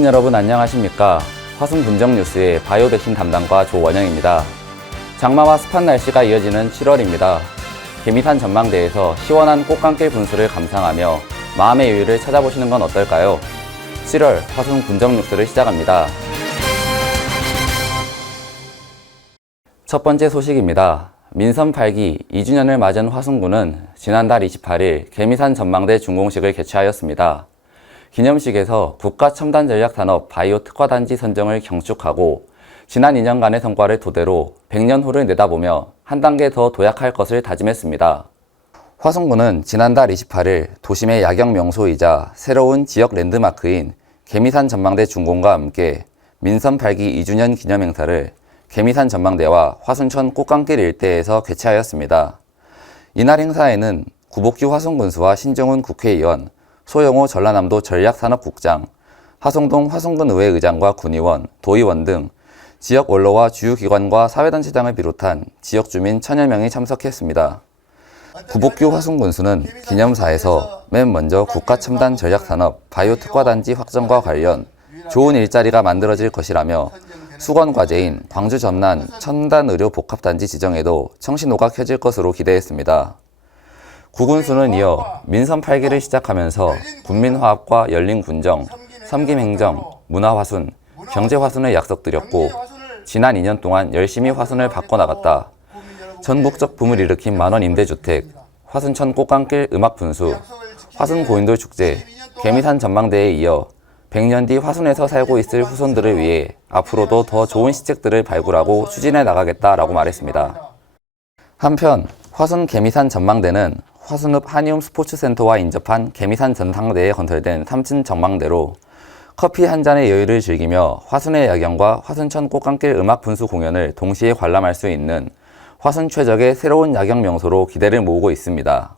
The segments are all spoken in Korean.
국민 여러분 안녕하십니까? 화순 분정 뉴스의 바이오 백신 담당과 조원영입니다. 장마와 습한 날씨가 이어지는 7월입니다. 개미산 전망대에서 시원한 꽃감길 분수를 감상하며 마음의 여유를 찾아보시는 건 어떨까요? 7월 화순 분정 뉴스를 시작합니다. 첫 번째 소식입니다. 민선 8기 2주년을 맞은 화순군은 지난달 28일 개미산 전망대 준공식을 개최하였습니다. 기념식에서 국가 첨단 전략 산업 바이오 특화단지 선정을 경축하고 지난 2년간의 성과를 토대로 100년 후를 내다보며 한 단계 더 도약할 것을 다짐했습니다. 화성군은 지난달 28일 도심의 야경 명소이자 새로운 지역 랜드마크인 개미산 전망대 준공과 함께 민선 8기 2주년 기념 행사를 개미산 전망대와 화순천 꽃감길 일대에서 개최하였습니다. 이날 행사에는 구복규 화성군수와 신정훈 국회의원, 소영호 전라남도 전략산업국장, 하송동 화성군 의회 의장과 군의원, 도의원 등 지역 원로와 주요기관과 사회단체장을 비롯한 지역 주민 천여 명이 참석했습니다. 구복규 화순군수는 기념사에서 맨 먼저 국가첨단 전략산업 바이오 특화단지 확정과 관련 좋은 일자리가 만들어질 것이라며 수건 과제인 광주 전남 첨단 의료 복합단지 지정에도 청신호가 켜질 것으로 기대했습니다. 구군수는 이어 민선 8기를 시작하면서 군민화합과 열린군정, 섬김행정, 문화화순, 경제화순을 약속드렸고 지난 2년 동안 열심히 화순을 바꿔나갔다. 전국적 붐을 일으킨 만원 임대주택, 화순천 꽃감길 음악분수, 화순 고인돌 축제, 개미산 전망대에 이어 100년 뒤 화순에서 살고 있을 후손들을 위해 앞으로도 더 좋은 시책들을 발굴하고 추진해 나가겠다라고 말했습니다. 한편 화순 개미산 전망대는 화순읍 한이움 스포츠센터와 인접한 개미산 전상대에 건설된 3층 전망대로 커피 한 잔의 여유를 즐기며 화순의 야경과 화순천 꽃감길 음악 분수 공연을 동시에 관람할 수 있는 화순 최적의 새로운 야경 명소로 기대를 모으고 있습니다.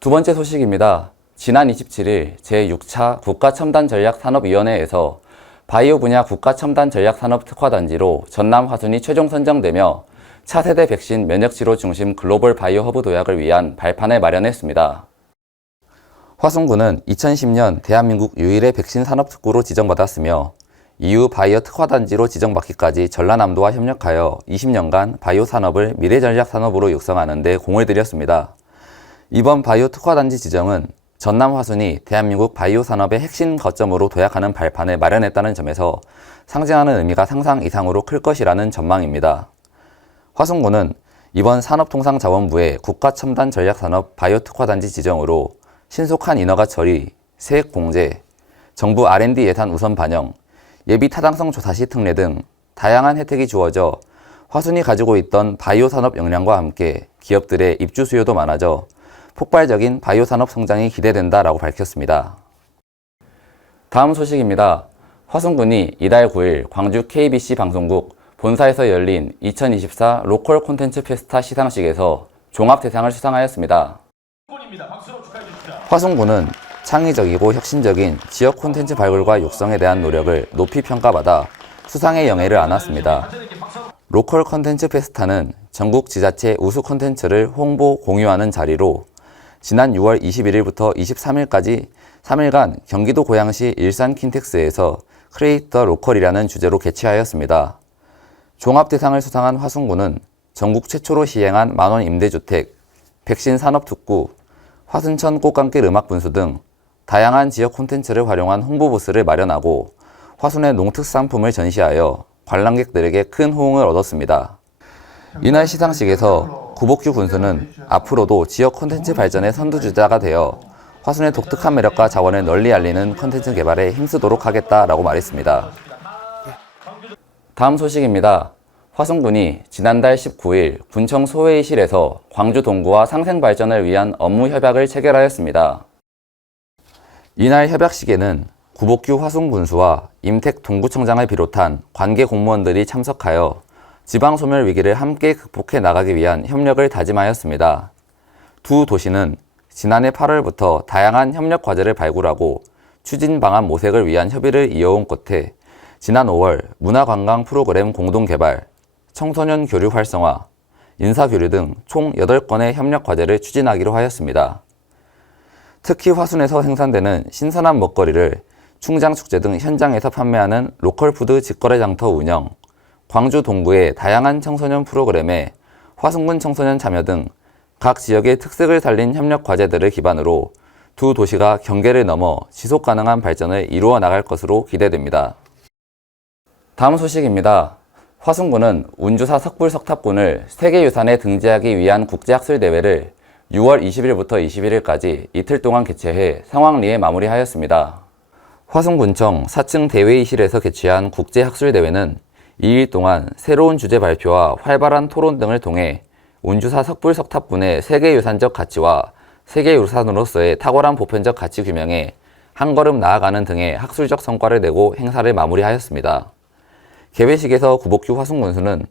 두 번째 소식입니다. 지난 27일 제6차 국가첨단전략산업위원회에서 바이오 분야 국가첨단전략산업 특화단지로 전남 화순이 최종 선정되며 차세대 백신 면역치료 중심 글로벌 바이오 허브 도약을 위한 발판을 마련했습니다. 화순군은 2010년 대한민국 유일의 백신 산업특구로 지정받았으며 이후 바이오 특화단지로 지정받기까지 전라남도와 협력하여 20년간 바이오 산업을 미래전략 산업으로 육성하는 데 공을 들였습니다. 이번 바이오 특화단지 지정은 전남 화순이 대한민국 바이오 산업의 핵심 거점으로 도약하는 발판을 마련했다는 점에서 상징하는 의미가 상상 이상으로 클 것이라는 전망입니다. 화순군은 이번 산업통상자원부의 국가첨단 전략산업 바이오 특화단지 지정으로 신속한 인허가 처리, 세액 공제, 정부 R&D 예산 우선 반영, 예비 타당성 조사 시 특례 등 다양한 혜택이 주어져 화순이 가지고 있던 바이오 산업 역량과 함께 기업들의 입주 수요도 많아져 폭발적인 바이오 산업 성장이 기대된다라고 밝혔습니다. 다음 소식입니다. 화순군이 이달 9일 광주 KBC 방송국 본사에서 열린 2024 로컬 콘텐츠 페스타 시상식에서 종합 대상을 수상하였습니다. 화순군은 창의적이고 혁신적인 지역 콘텐츠 발굴과 육성에 대한 노력을 높이 평가받아 수상의 영예를 안았습니다. 로컬 콘텐츠 페스타는 전국 지자체 우수 콘텐츠를 홍보, 공유하는 자리로 지난 6월 21일부터 23일까지 3일간 경기도 고양시 일산 킨텍스에서 크리에이터 로컬이라는 주제로 개최하였습니다. 종합 대상을 수상한 화순군은 전국 최초로 시행한 만원 임대주택, 백신 산업 특구, 화순천 꽃감길 음악 분수 등 다양한 지역 콘텐츠를 활용한 홍보 부스를 마련하고 화순의 농특산품을 전시하여 관람객들에게 큰 호응을 얻었습니다. 이날 시상식에서 구복규 군수는 앞으로도 지역 콘텐츠 발전의 선두주자가 되어 화순의 독특한 매력과 자원을 널리 알리는 콘텐츠 개발에 힘쓰도록 하겠다라고 말했습니다. 다음 소식입니다. 화순군이 지난달 19일 군청 소회의실에서 광주 동구와 상생 발전을 위한 업무 협약을 체결하였습니다. 이날 협약식에는 구복규 화순군수와 임택 동구청장을 비롯한 관계 공무원들이 참석하여 지방 소멸 위기를 함께 극복해 나가기 위한 협력을 다짐하였습니다. 두 도시는 지난해 8월부터 다양한 협력 과제를 발굴하고 추진 방안 모색을 위한 협의를 이어온 끝에 지난 5월 문화관광 프로그램 공동 개발, 청소년 교류 활성화, 인사교류 등 총 8건의 협력 과제를 추진하기로 하였습니다. 특히 화순에서 생산되는 신선한 먹거리를 충장 축제 등 현장에서 판매하는 로컬 푸드 직거래 장터 운영, 광주 동구의 다양한 청소년 프로그램에 화순군 청소년 참여 등 각 지역의 특색을 살린 협력 과제들을 기반으로 두 도시가 경계를 넘어 지속 가능한 발전을 이루어 나갈 것으로 기대됩니다. 다음 소식입니다. 화순군은 운주사 석불석탑군을 세계유산에 등재하기 위한 국제학술대회를 6월 20일부터 21일까지 이틀 동안 개최해 상황리에 마무리하였습니다. 화순군청 4층 대회의실에서 개최한 국제학술대회는 2일 동안 새로운 주제 발표와 활발한 토론 등을 통해 운주사 석불석탑군의 세계유산적 가치와 세계유산으로서의 탁월한 보편적 가치 규명에 한 걸음 나아가는 등의 학술적 성과를 내고 행사를 마무리하였습니다. 개회식에서 구복규 화순군수는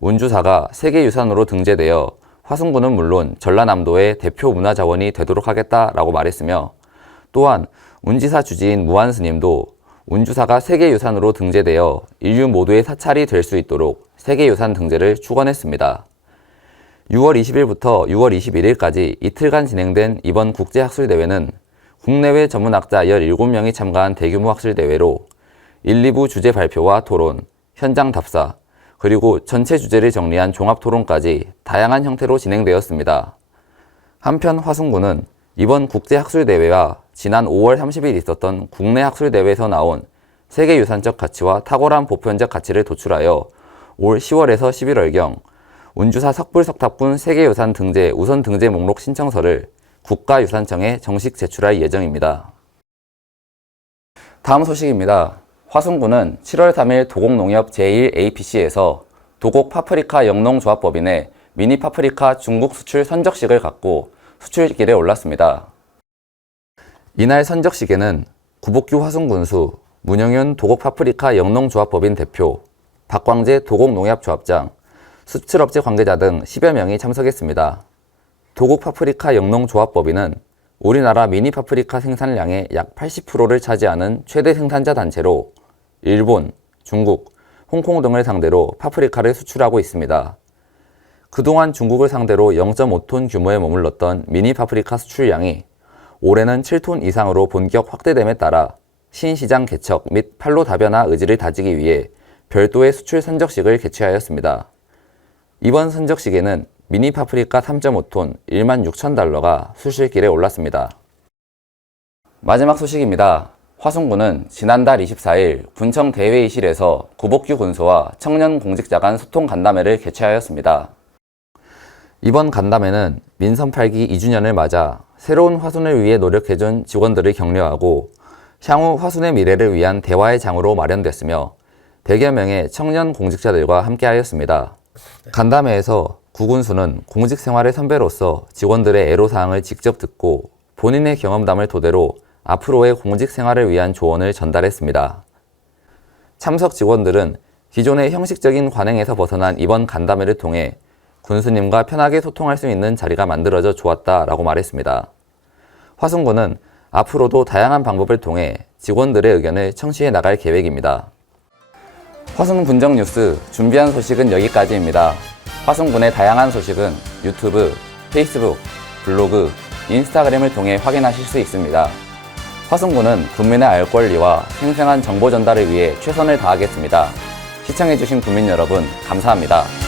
운주사가 세계유산으로 등재되어 화순군은 물론 전라남도의 대표 문화자원이 되도록 하겠다라고 말했으며 또한 운지사 주지인 무한스님도 운주사가 세계유산으로 등재되어 인류 모두의 사찰이 될 수 있도록 세계유산 등재를 축원했습니다. 6월 20일부터 6월 21일까지 이틀간 진행된 이번 국제학술대회는 국내외 전문학자 17명이 참가한 대규모 학술대회로 1, 2부 주제 발표와 토론, 현장 답사, 그리고 전체 주제를 정리한 종합 토론까지 다양한 형태로 진행되었습니다. 한편 화순군은 이번 국제학술대회와 지난 5월 30일 있었던 국내 학술대회에서 나온 세계유산적 가치와 탁월한 보편적 가치를 도출하여 올 10월에서 11월경 운주사 석불석탑군 세계유산 등재 우선 등재 목록 신청서를 국가유산청에 정식 제출할 예정입니다. 다음 소식입니다. 화순군은 7월 3일 도곡농협 제1APC에서 도곡 파프리카 영농조합법인의 미니 파프리카 중국 수출 선적식을 갖고 수출길에 올랐습니다. 이날 선적식에는 구복규 화순군수, 문영윤 도곡 파프리카 영농조합법인 대표, 박광재 도곡농협조합장, 수출업체 관계자 등 10여 명이 참석했습니다. 도곡 파프리카 영농조합법인은 우리나라 미니 파프리카 생산량의 약 80%를 차지하는 최대 생산자 단체로 일본, 중국, 홍콩 등을 상대로 파프리카를 수출하고 있습니다. 그동안 중국을 상대로 0.5톤 규모에 머물렀던 미니 파프리카 수출량이 올해는 7톤 이상으로 본격 확대됨에 따라 신시장 개척 및 판로 다변화 의지를 다지기 위해 별도의 수출 선적식을 개최하였습니다. 이번 선적식에는 미니 파프리카 3.5톤 1만 6천 달러가 수실길에 올랐습니다. 마지막 소식입니다. 화순군은 지난달 24일 군청 대회의실에서 구복규 군수와 청년 공직자 간 소통 간담회를 개최하였습니다. 이번 간담회는 민선 8기 2주년을 맞아 새로운 화순을 위해 노력해준 직원들을 격려하고 향후 화순의 미래를 위한 대화의 장으로 마련됐으며 100여 명의 청년 공직자들과 함께하였습니다. 간담회에서 구군수는 공직 생활의 선배로서 직원들의 애로사항을 직접 듣고 본인의 경험담을 토대로 앞으로의 공직 생활을 위한 조언을 전달했습니다. 참석 직원들은 기존의 형식적인 관행에서 벗어난 이번 간담회를 통해 군수님과 편하게 소통할 수 있는 자리가 만들어져 좋았다라고 말했습니다. 화순군은 앞으로도 다양한 방법을 통해 직원들의 의견을 청취해 나갈 계획입니다. 화순 군정 뉴스 준비한 소식은 여기까지입니다. 화순군의 다양한 소식은 유튜브, 페이스북, 블로그, 인스타그램을 통해 확인하실 수 있습니다. 화순군은 국민의 알 권리와 생생한 정보 전달을 위해 최선을 다하겠습니다. 시청해주신 국민 여러분, 감사합니다.